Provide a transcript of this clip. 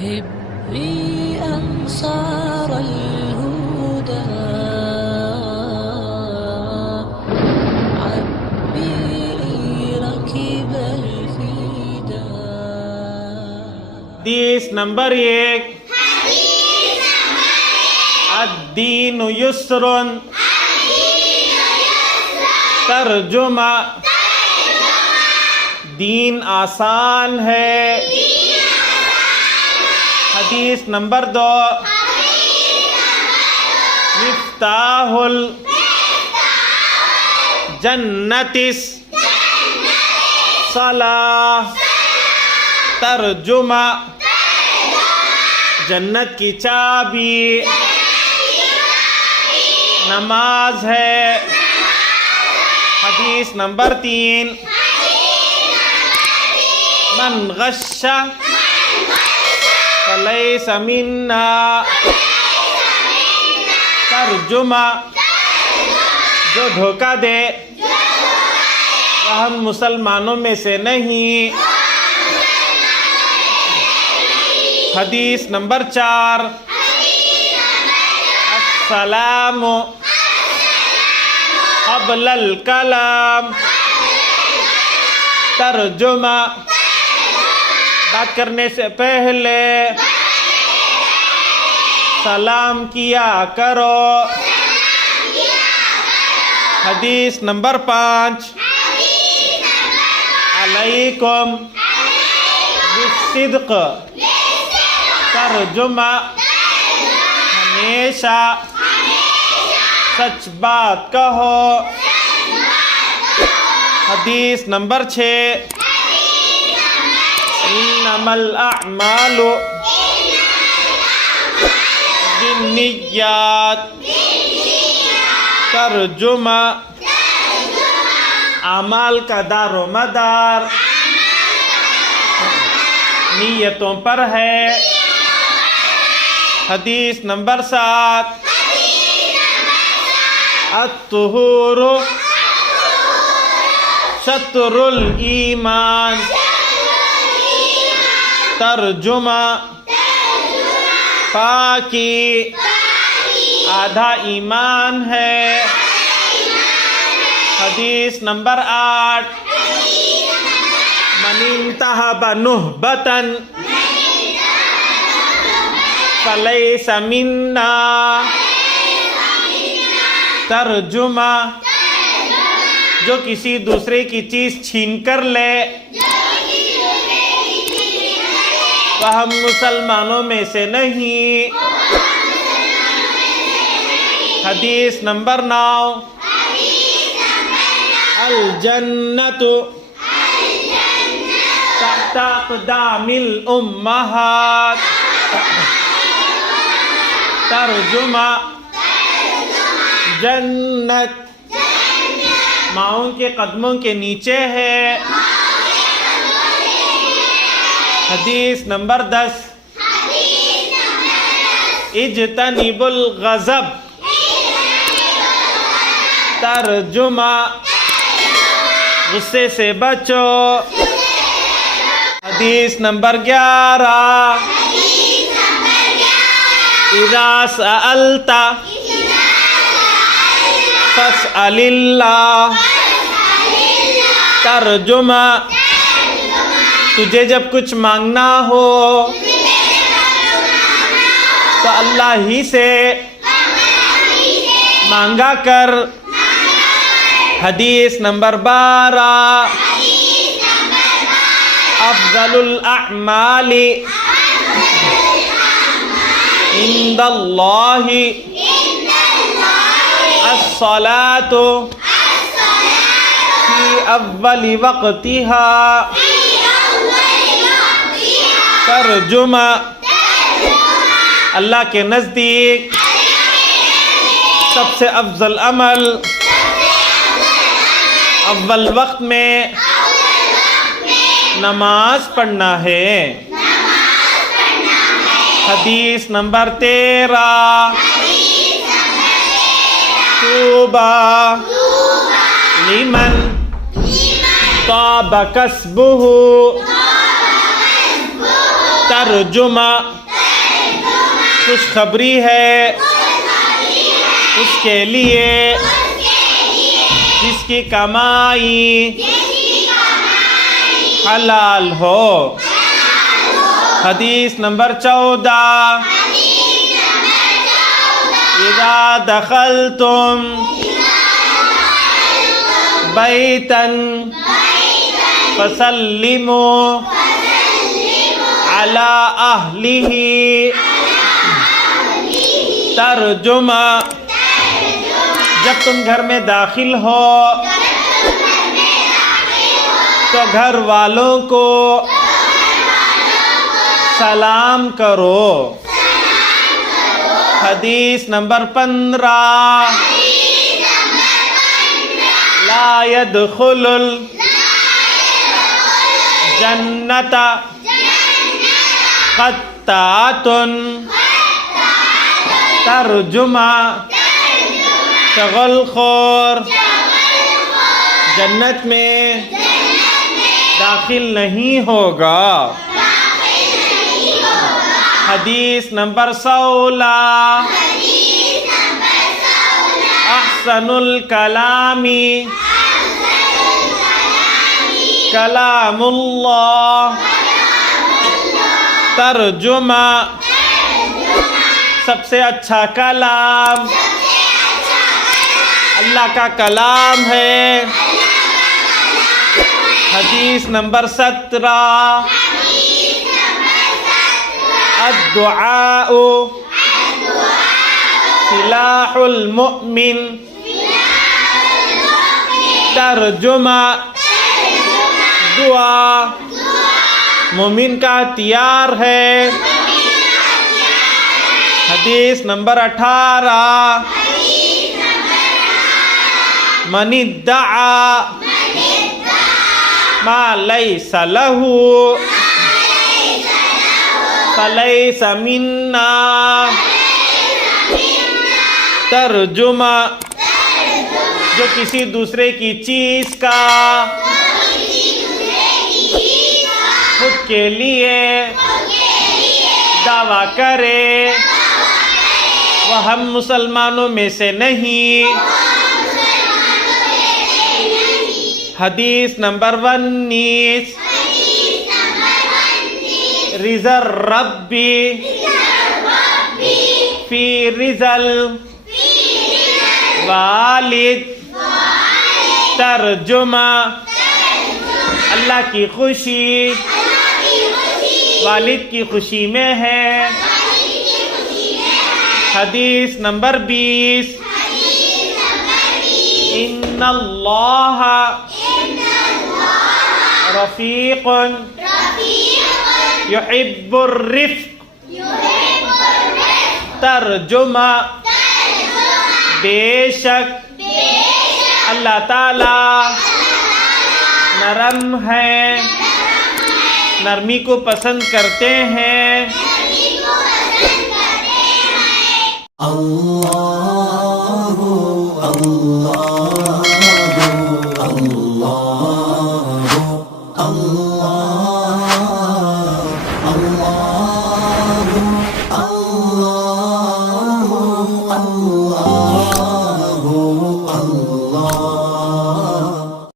هبي أنصار الهدى عبي ركب الفدا. حدیث نمبر 1 الدین یسر ترجمہ دین آسان ہے. حدیث نمبر 2 مفتاح الجنت الصلاۃ ترجمہ جنت کی چابی نماز ہے. حدیث نمبر 3 من غش فلیس منا ترجمہ جو دھوکہ دے وہ ہم مسلمانوں میں سے نہیں. حدیث نمبر 4 السلام قبل الکلام ترجمہ بات کرنے سے پہلے سلام کیا کرو. حدیث نمبر 5 علیکم بالصدق ترجمہ ہمیشہ سچ بات کہو. حدیث نمبر 6 انما الاعمال بالنیات ترجمہ اعمال کا دار و مدار نیتوں پر ہے. حدیث نمبر 7 الطہور شطر الایمان ترجمہ پاکی آدھا ایمان ہے. حدیث نمبر 8 من انتہب نہبۃ فلیس منا ترجمہ جو کسی دوسرے کی چیز چھین کر لے وہ ہم مسلمانوں میں سے نہیں. حدیث نمبر 9 الجنت تحت اقدام الامہات ترجمہ جنت ماؤں کے قدموں کے نیچے ہے. حدیث نمبر 10 اجتنب الغضب ترجمہ غصے سے بچو. حدیث نمبر 11 اذا سألت فاسأل اللہ ترجمہ تجھے جب کچھ مانگنا ہو تو اللہ ہی سے مانگا کر. حدیث نمبر 12 افضل الاعمال عند اللہ الصلاۃ فی اول وقتها ترجمہ اللہ کے نزدیک سب سے افضل عمل اول وقت میں نماز پڑھنا ہے. حدیث نمبر 13 طوبى لمن طاب کسبہ ترجمہ خوشخبری ہے اس کے لیے جس کی کمائی حلال ہو. حدیث نمبر 14. اذا دخلتم بیتا فسلموا علی اہلہ. ترجمہ جب تم گھر میں داخل ہو تو گھر والوں کو سلام کرو. حدیث نمبر 15. لا يدخل الجنة قطاعۃ. ترجمہ چغل خور جنت میں داخل نہیں ہوگا. حدیث نمبر 16. احسن الکلام کلام اللہ. ترجمہ سب سے اچھا کلام اللہ کا کلام ہے. حدیث نمبر 17. الدعاء سلاح المؤمن. ترجمہ دعا مومن کا ہتھیار ہے. حدیث نمبر 18. من ادعا ما لیس له فلیس منا. ترجمہ جو کسی دوسرے کی چیز کا خود کے لیے دعویٰ کرے وہ ہم مسلمانوں میں سے نہیں. حدیث نمبر 19. رضا الرب فی رضا الوالد. ترجمہ اللہ کی خوشی والد کی خوشی میں ہے. حدیث نمبر 20. ان اللہ رفیق یحب الرفق. ترجمہ بے شک اللہ تعالی نرم ہے نرمی کو پسند کرتے ہیں. اللہ